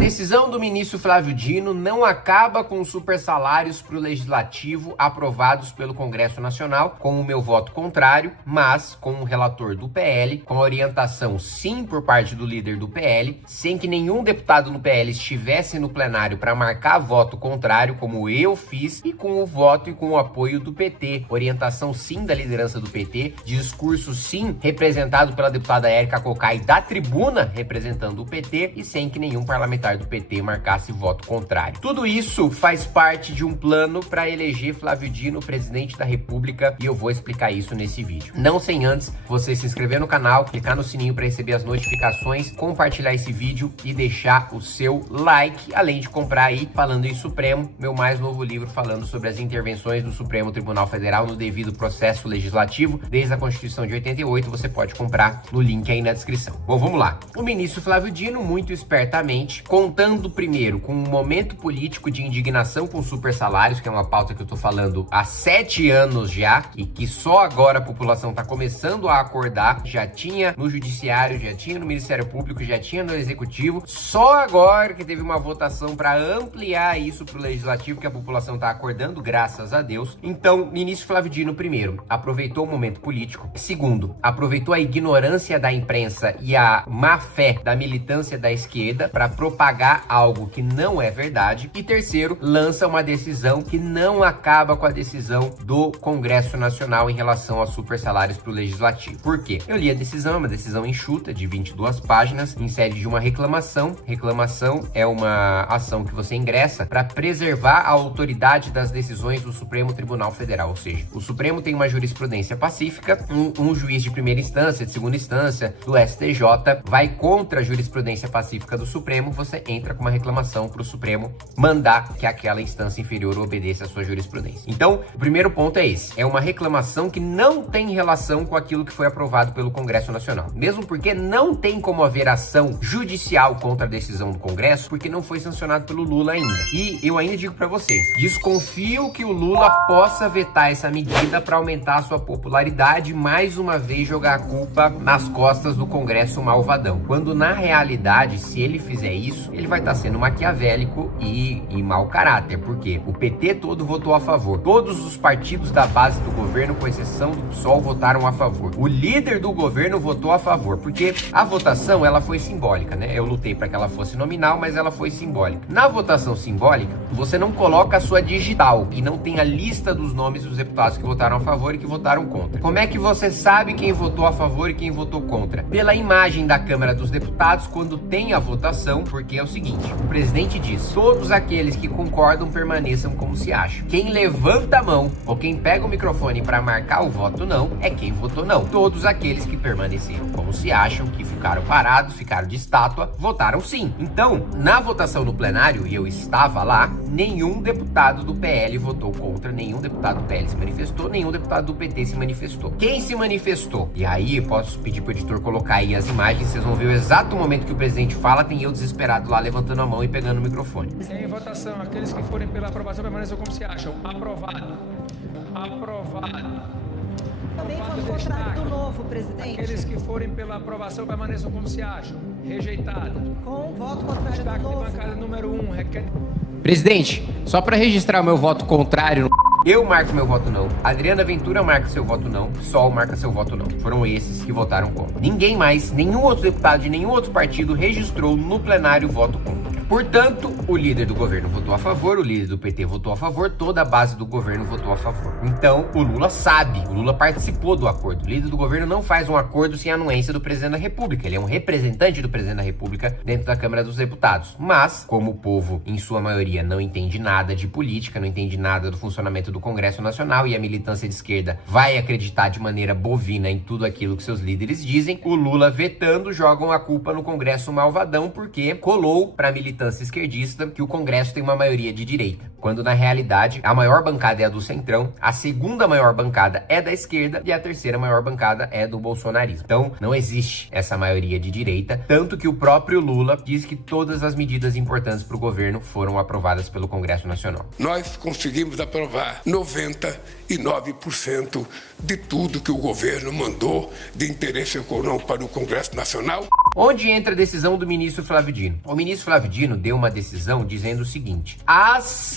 decisão do ministro Flávio Dino não acaba com os supersalários para o Legislativo aprovados pelo Congresso Nacional, com o meu voto contrário, mas com o relator do PL, com a orientação sim por parte do líder do PL, sem que nenhum deputado no PL estivesse no plenário para marcar voto contrário, como eu fiz, e com o voto e com o apoio do PT. Orientação sim da liderança do PT, discurso sim representado pela deputada Érica Cocai da tribuna representando o PT, e sem que nenhum parlamentar do PT marcasse voto contrário. Tudo isso faz parte de um plano para eleger Flávio Dino presidente da República, e eu vou explicar isso nesse vídeo. Não sem antes você se inscrever no canal, clicar no sininho para receber as notificações, compartilhar esse vídeo e deixar o seu like, além de comprar aí Falando em Supremo, meu mais novo livro falando sobre as intervenções do Supremo Tribunal Federal no devido processo legislativo desde a Constituição de 88. Você pode comprar no link aí na descrição. Bom, vamos lá. O ministro Flávio Dino, muito espertamente, contando primeiro com um momento político de indignação com supersalários, que é uma pauta que eu tô falando há 7 anos já, e que só agora a população tá começando a acordar. Já tinha no Judiciário, já tinha no Ministério Público, já tinha no Executivo, só agora que teve uma votação para ampliar isso pro Legislativo, que a população tá acordando, graças a Deus. Então, o ministro Flávio Dino, primeiro, aproveitou o momento político. Segundo, aproveitou a ignorância da imprensa e a má fé da militância da esquerda para propagar algo que não é verdade. E terceiro, lança uma decisão que não acaba com a decisão do Congresso Nacional em relação aos supersalários para o Legislativo. Por quê? Eu li a decisão, é uma decisão enxuta de 22 páginas, em sede de uma reclamação. Reclamação é uma ação que você ingressa para preservar a autoridade das decisões do Supremo Tribunal Federal, ou seja, o Supremo tem uma jurisprudência pacífica, um juiz de primeira instância, de segunda instância, do STJ, vai contra a jurisprudência pacífica do Supremo, você entra com uma reclamação para o Supremo mandar que aquela instância inferior obedeça a sua jurisprudência. Então, o primeiro ponto é esse, é uma reclamação que não tem relação com aquilo que foi aprovado pelo Congresso Nacional, mesmo porque não tem como haver ação judicial contra a decisão do Congresso, porque não foi sancionado pelo Lula ainda. E eu ainda digo para vocês, desconfio que o Lula possa vetar essa medida para aumentar a sua popularidade, mais uma vez jogar a culpa nas costas do Congresso malvadão, quando na realidade, se ele fizer isso, ele vai estar sendo maquiavélico e mau caráter, porque o PT todo votou a favor, todos os partidos da base do governo, com exceção do PSOL, votaram a favor, o líder do governo votou a favor, porque a votação ela foi simbólica, né? Eu lutei para que ela fosse nominal, mas ela foi simbólica. Na votação simbólica, você não coloca a sua digital e não tem a lista dos nomes dos deputados que votaram a favor e que votaram contra. Como é que você sabe quem votou a favor e quem votou contra? Pela imagem da Câmara dos Deputados quando tem a votação, porque é o seguinte, o presidente diz, todos aqueles que concordam permaneçam como se acham. Quem levanta a mão ou quem pega o microfone para marcar o voto não, é quem votou não. Todos aqueles que permaneceram como se acham, que ficaram parados, ficaram de estátua, votaram sim. Então, na votação no plenário, e eu estava lá, nenhum deputado do PL votou contra, nenhum deputado do PL se manifestou, nenhum deputado do PT se manifestou. Quem se manifestou? E aí, eu posso pedir pro editor colocar aí as imagens, vocês vão ver o exato momento que o presidente fala, tem eu desesperado lá levantando a mão e pegando o microfone. Em votação, aqueles que forem pela aprovação permaneçam como se acham. Aprovado. Aprovado. Também foi o contrário do novo, presidente. Aqueles que forem pela aprovação permaneçam como se acham. Rejeitado. Com o voto contrário do Destaque de novo. bancada número 1. Requer... Presidente, só para registrar o meu voto contrário, eu marco meu voto não, Adriana Ventura marca seu voto não, Sol marca seu voto não. Foram esses que votaram contra. Ninguém mais, nenhum outro deputado de nenhum outro partido registrou no plenário voto contra. Portanto, o líder do governo votou a favor, o líder do PT votou a favor, toda a base do governo votou a favor. Então, o Lula sabe, o Lula participou do acordo. O líder do governo não faz um acordo sem anuência do presidente da República. Ele é um representante do presidente da República dentro da Câmara dos Deputados. Mas, como o povo, em sua maioria, não entende nada de política, não entende nada do funcionamento do Congresso Nacional e a militância de esquerda vai acreditar de maneira bovina em tudo aquilo que seus líderes dizem, o Lula vetando jogam a culpa no Congresso malvadão porque colou para a militância esquerdista que o Congresso tem uma maioria de direita, quando na realidade a maior bancada é a do Centrão, a segunda maior bancada é da esquerda e a terceira maior bancada é do bolsonarismo. Então não existe essa maioria de direita, tanto que o próprio Lula diz que todas as medidas importantes para o governo foram aprovadas pelo Congresso Nacional. Nós conseguimos aprovar 99% de tudo que o governo mandou de interesse econômico para o Congresso Nacional. Onde entra a decisão do ministro Flávio Dino? O ministro Flávio Dino deu uma decisão dizendo o seguinte: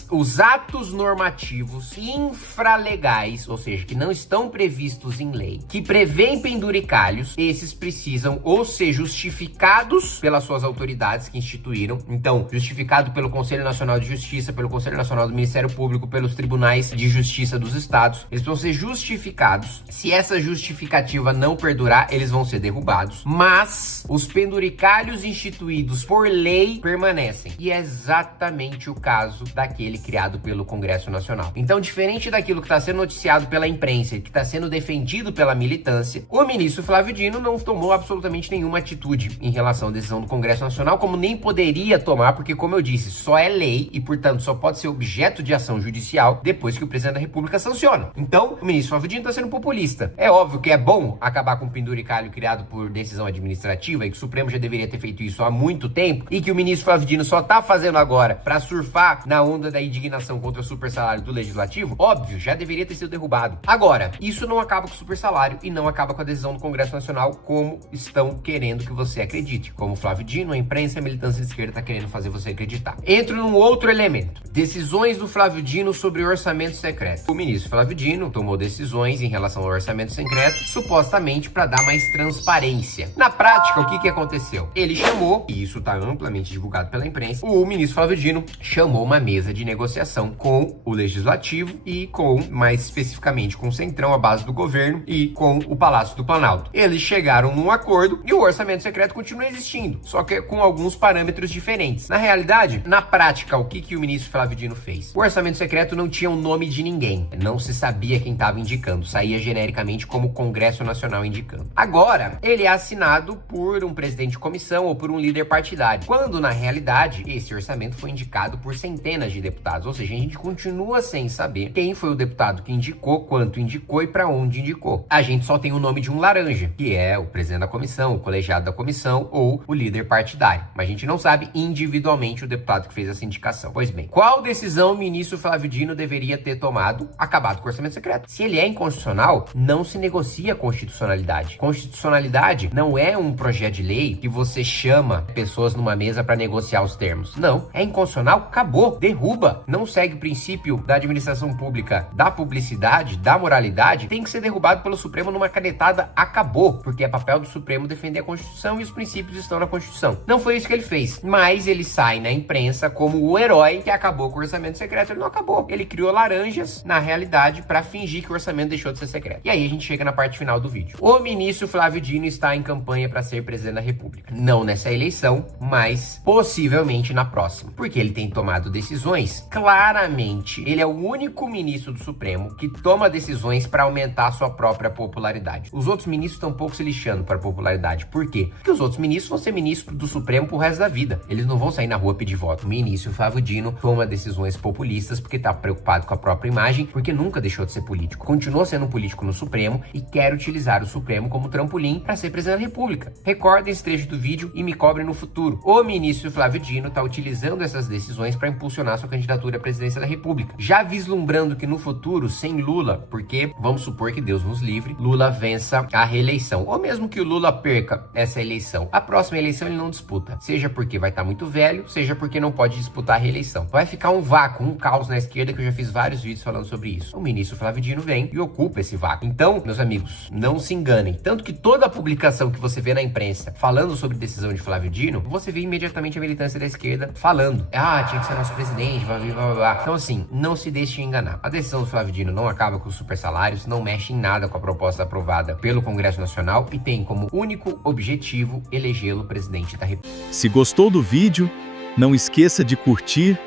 os atos normativos infralegais, ou seja, que não estão previstos em lei, que prevêem penduricalhos, esses precisam ou ser justificados pelas suas autoridades que instituíram, então, justificado pelo Conselho Nacional de Justiça, pelo Conselho Nacional do Ministério Público, pelos tribunais de justiça dos estados, eles vão ser justificados. Se essa justificativa não perdurar, eles vão ser derrubados, mas os penduricalhos instituídos por lei permanecem. E é exatamente o caso daquele criado pelo Congresso Nacional. Então, diferente daquilo que está sendo noticiado pela imprensa, que está sendo defendido pela militância, o ministro Flávio Dino não tomou absolutamente nenhuma atitude em relação à decisão do Congresso Nacional, como nem poderia tomar, porque, como eu disse, só é lei e, portanto, só pode ser objeto de ação judicial depois que o presidente da República sanciona. Então, o ministro Flávio Dino está sendo populista. É óbvio que é bom acabar com o penduricalho criado por decisão administrativa e que o Supremo já deveria ter feito isso há muito tempo e que o ministro Flávio Dino só tá fazendo agora para surfar na onda da indignação contra o super salário do Legislativo. Óbvio, já deveria ter sido derrubado. Agora, isso não acaba com o super salário e não acaba com a decisão do Congresso Nacional como estão querendo que você acredite. Como o Flávio Dino, a imprensa e a militância de esquerda tá querendo fazer você acreditar. Entro num outro elemento. Decisões do Flávio Dino sobre orçamento secreto. O ministro Flávio Dino tomou decisões em relação ao orçamento secreto, supostamente para dar mais transparência. Na prática, o que aconteceu? Ele chamou, e isso tá amplamente divulgado pela imprensa, o ministro Flávio Dino chamou uma mesa de negociação com o Legislativo e mais especificamente com o Centrão, a base do governo, e com o Palácio do Planalto. Eles chegaram num acordo e o orçamento secreto continua existindo, só que com alguns parâmetros diferentes. Na realidade, na prática, o que o ministro Flávio Dino fez? O orçamento secreto não tinha o nome de ninguém, não se sabia quem estava indicando, saía genericamente como Congresso Nacional indicando. Agora, ele é assinado por um presidente de comissão ou por um líder partidário, quando na realidade esse orçamento foi indicado por centenas de deputados, ou seja, a gente continua sem saber quem foi o deputado que indicou, quanto indicou e para onde indicou. A gente só tem o nome de um laranja, que é o presidente da comissão, o colegiado da comissão ou o líder partidário, mas a gente não sabe individualmente o deputado que fez essa indicação. Pois bem, qual decisão o ministro Flávio Dino deveria ter tomado? Acabado com o orçamento secreto. Se ele é inconstitucional, não se negocia constitucionalidade. Constitucionalidade não é um projeto de lei que você chama pessoas numa mesa para negociar os termos. Não, é inconstitucional, acabou, derruba. Não segue o princípio da administração pública, da publicidade, da moralidade, tem que ser derrubado pelo Supremo numa canetada, acabou, porque é papel do Supremo defender a Constituição e os princípios estão na Constituição. Não foi isso que ele fez, mas ele sai na imprensa como o herói que acabou com o orçamento secreto. Ele não acabou, ele criou laranjas na realidade para fingir que o orçamento deixou de ser secreto. E aí a gente chega na parte final do vídeo. O ministro Flávio Dino está em campanha para ser presidente da República. Não nessa eleição, mas possivelmente na próxima, porque ele tem tomado decisões, claramente, ele é o único ministro do Supremo que toma decisões para aumentar a sua própria popularidade. Os outros ministros estão um pouco se lixando para a popularidade. Por quê? Porque os outros ministros vão ser ministros do Supremo pro resto da vida. Eles não vão sair na rua pedir voto. O ministro Flávio Dino toma decisões populistas porque tá preocupado com a própria imagem, porque nunca deixou de ser político. Continua sendo um político no Supremo e quer utilizar o Supremo como trampolim para ser presidente da República. Recordem esse trecho do vídeo e me cobrem no futuro. O ministro Flávio Dino tá utilizando essas decisões para impulsionar sua candidatura à presidência da República, já vislumbrando que no futuro, sem Lula, porque vamos supor que Deus nos livre, Lula vença a reeleição, ou mesmo que o Lula perca essa eleição, a próxima eleição ele não disputa, seja porque vai estar muito velho, seja porque não pode disputar a reeleição. Vai ficar um vácuo, um caos na esquerda, que eu já fiz vários vídeos falando sobre isso. O ministro Flávio Dino vem e ocupa esse vácuo. Então, meus amigos, não se enganem. Tanto que toda a publicação que você vê na imprensa falando sobre decisão de Flávio Dino, você vê imediatamente a militância da esquerda falando: ah, tinha que ser nosso presidente, blá, blá, blá, blá. Então assim, não se deixe enganar. A decisão do Flávio Dino não acaba com os super salários, não mexe em nada com a proposta aprovada pelo Congresso Nacional e tem como único objetivo elegê-lo presidente da República. Se gostou do vídeo, não esqueça de curtir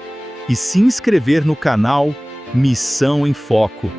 e se inscrever no canal Missão em Foco.